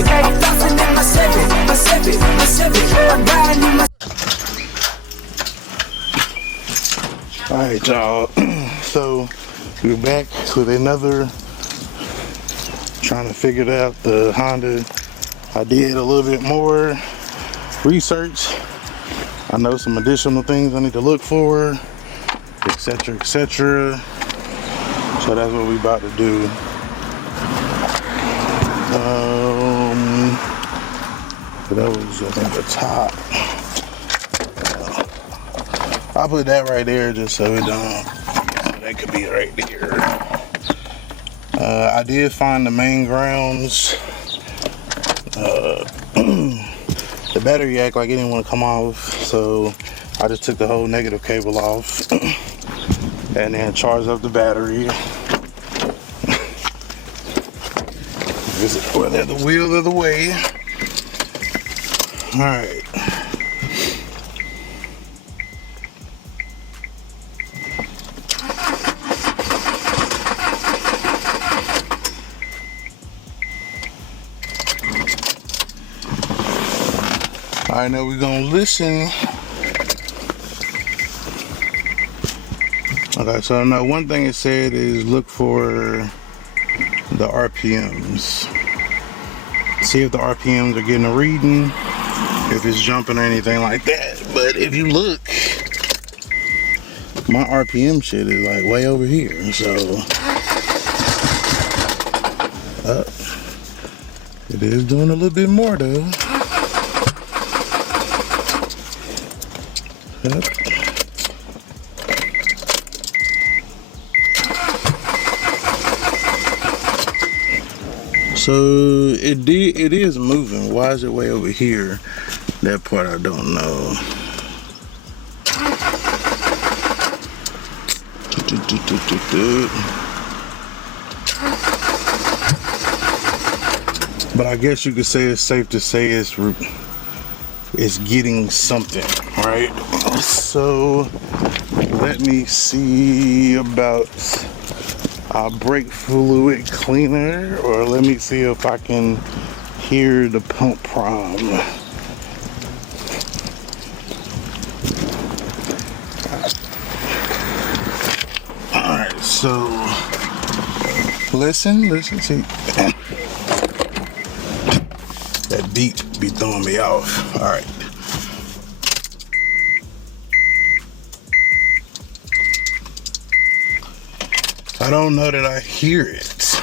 Civic. I'm flossing in my Civic, my Civic, my Civic. I'm riding in my. Alright, y'all. So we're back with another, trying to figure out the Honda. I did a little bit more research. I know some additional things I need to look for, etc., etc. So that's what we about to do. That was, I think, the top. I'll put that right there just so it don't. That could be right there. I did find the main grounds. The battery act like it didn't want to come off, so I just took the whole negative cable off and then charged up the battery. Whether the wheel of the way. All right. I know we're gonna listen. Okay, so now one thing it said is look for the RPMs. See if the RPMs are getting a reading, if it's jumping or anything like that. But if you look, my RPM shit is like way over here. So it is doing a little bit more though. Yep. So it is moving. Why is it way over here? That part I don't know. But I guess you could say it's safe to say it's getting something, right? So let me see about brake fluid cleaner, or let me see if I can hear the pump prime. Alright, so listen, see. That beat be throwing me off. Alright. I don't know that I hear it.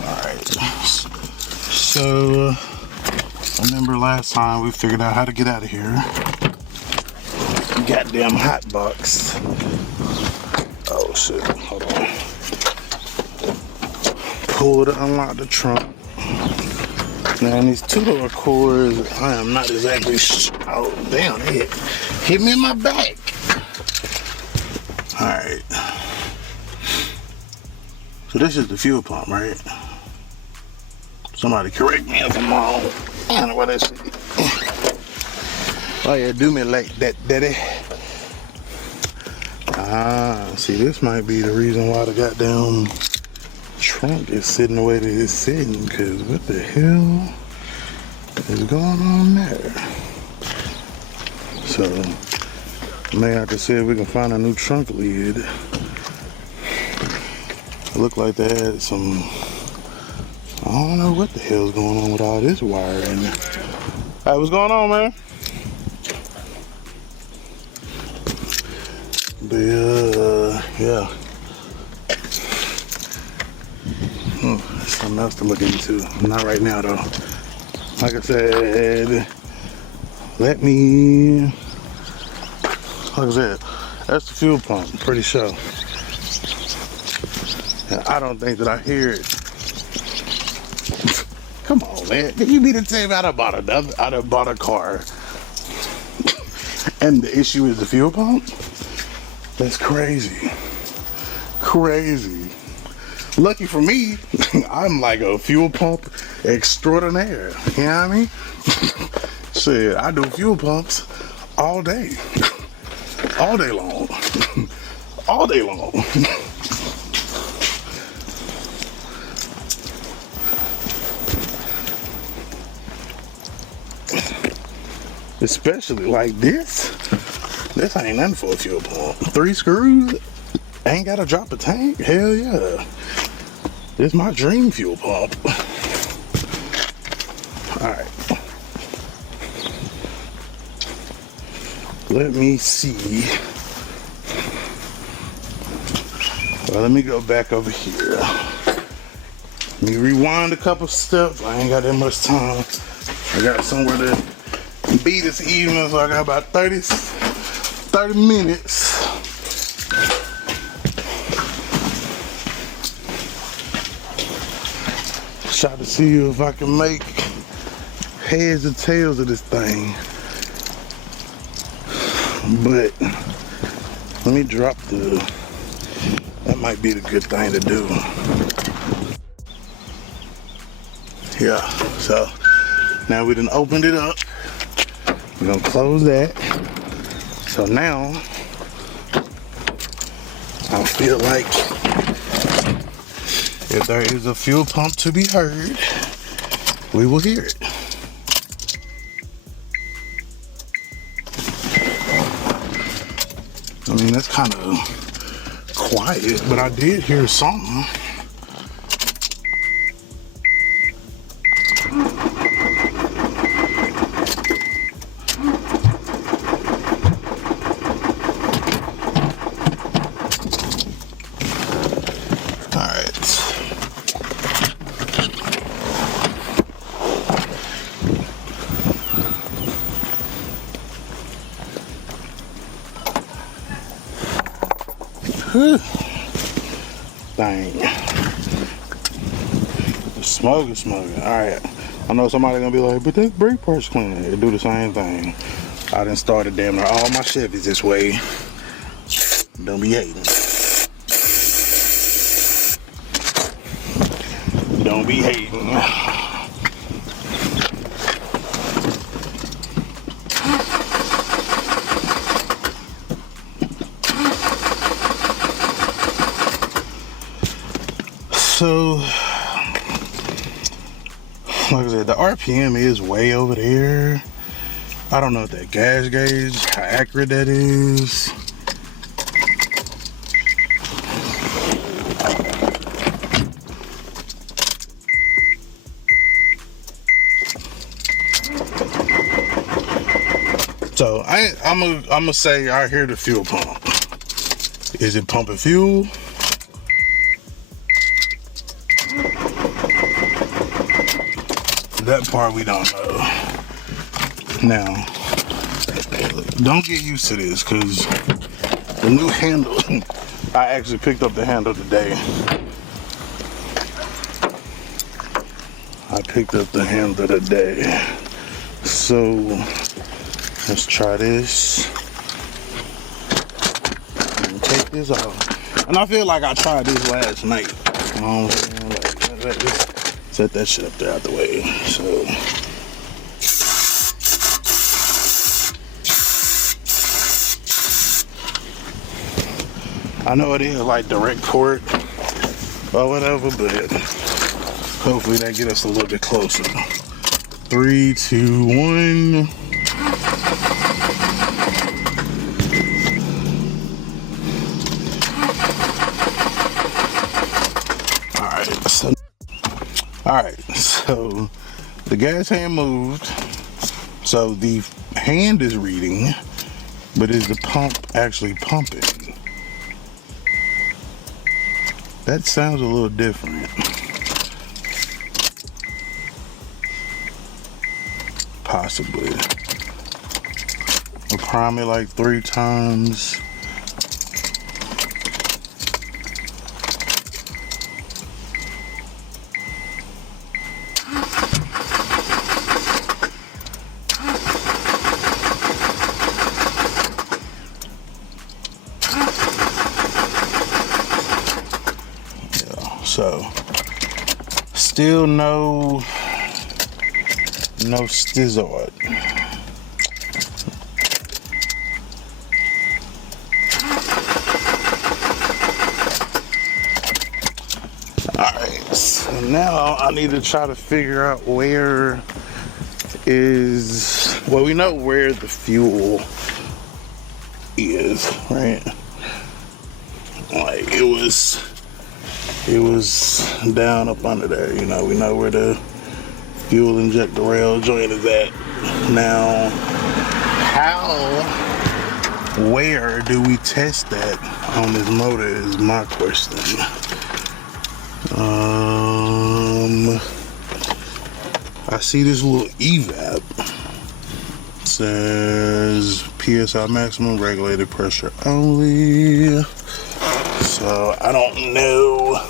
Alright. So, remember last time we figured out how to get out of here. Goddamn hot box. Oh shit, hold on. Pull to unlock the trunk. Now in these two-door cords, I am not exactly oh damn, it hit me in my back. Alright. So this is the fuel pump, right? Somebody correct me if I'm wrong. I don't know what I see. Oh yeah, do me like that, daddy. Ah, see, this might be the reason why the goddamn trunk is sitting the way that it's sitting, because what the hell is going on there? So, may have to see if we can find a new trunk lid. It looked like they had some, I don't know what the hell's going on with all this wiring. Hey, what's going on, man? But, yeah. That's something else to look into. Not right now, though. Like I said, like I said, that's the fuel pump, I'm pretty sure. And I don't think that I hear it. Come on, man. You need to tell me I done bought a car. And the issue is the fuel pump? That's crazy. Crazy. Lucky for me, I'm like a fuel pump extraordinaire. You know what I mean? Shit, I do fuel pumps all day. All day long. all day long. Especially like this. This ain't nothing for a fuel pump. 3 screws, ain't gotta drop a tank. Hell yeah. This is my dream fuel pump. Alright. Let me see. Well, let me go back over here. Let me rewind a couple steps. I ain't got that much time. I got somewhere to be this evening, so I got about 30 minutes. Try to see if I can make heads or tails of this thing. But let me drop that might be the good thing to do. Yeah, so now we done opened it up. We're gonna close that. So now I feel like if there is a fuel pump to be heard, we will hear it. I mean, that's kind of quiet, but I did hear something. Dang. Smoking. Alright. I know somebody gonna be like, but that brake parts clean. It do the same thing. I done started damn near all my Chevys this way. Don't be hating. Don't be hating. So, like I said, the RPM is way over there. I don't know if that gas gauge, how accurate that is. So I'm gonna say I hear the fuel pump. Is it pumping fuel? That part we don't know. Now, don't get used to this, because the new handle, I actually picked up the handle today. So, let's try this. And take this off. And I feel like I tried this last night. You know what I'm saying? Like, just set that shit up there out the way. So, I know it is like direct port or whatever, but hopefully that get us a little bit closer. 3, 2, 1. Alright, so the gas hand moved. So the hand is reading, but is the pump actually pumping? That sounds a little different. Possibly. We'll prime it like 3 times. So, still no stizzard. Alright, so now I need to try to figure out where is, well, we know where the fuel is, right? Like it was down up under there, you know, we know where the fuel injector rail joint is at. Now, where do we test that on this motor is my question. I see this little evap. It says PSI maximum, regulated pressure only. So I don't know.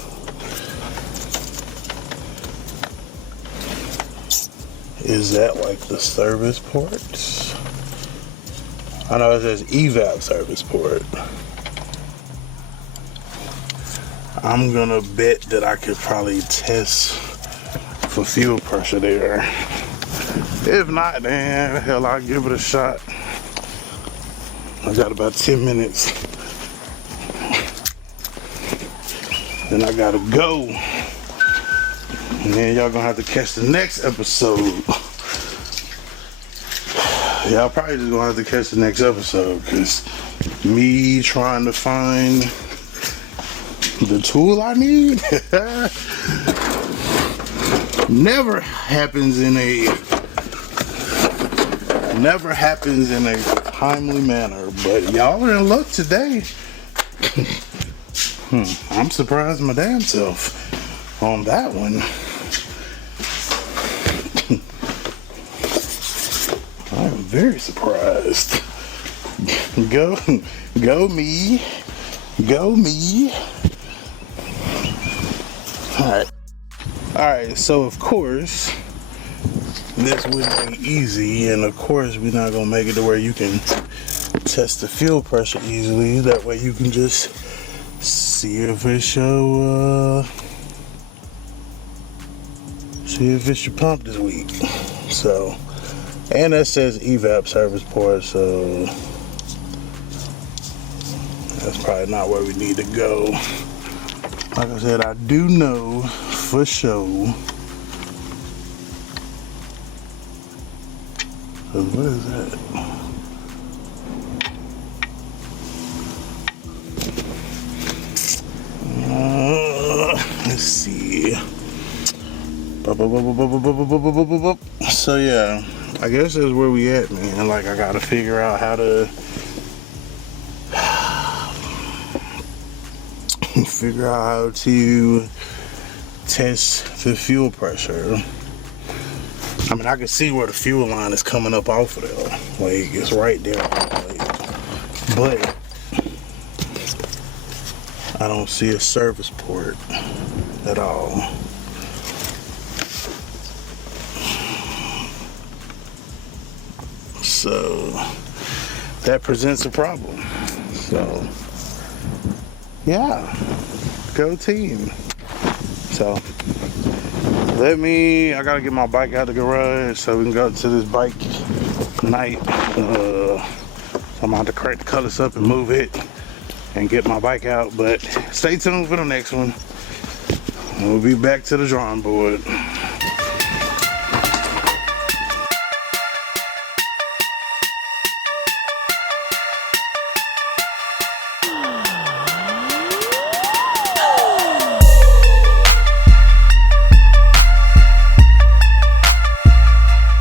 Is that like the service ports? I know it says evap service port. I'm gonna bet that I could probably test for fuel pressure there. If not, then hell, I'll give it a shot. I got about 10 minutes. Then I gotta go. And then y'all gonna have to catch the next episode. Y'all probably just gonna have to catch the next episode, because me trying to find the tool I need never happens in a timely manner. But y'all are in luck today. I'm surprised my damn self on that one. I'm very surprised. Go me. Alright, so of course this wouldn't be easy, and of course we're not gonna make it to where you can test the fuel pressure easily. That way you can just see if it's your pump this week. So, and that says evap service port, so that's probably not where we need to go. Like I said, I do know for sure. What is that? Let's see. So yeah, I guess that's where we at, man. Like, I gotta figure out how to test the fuel pressure. I mean, I can see where the fuel line is coming up off of there. Like, it's right there. Like, but I don't see a service port at all. So that presents a problem. So yeah, go team. So I gotta get my bike out of the garage so we can go to this bike night. So I'm gonna have to crack the colors up and move it and get my bike out. But stay tuned for the next one. We'll be back to the drawing board.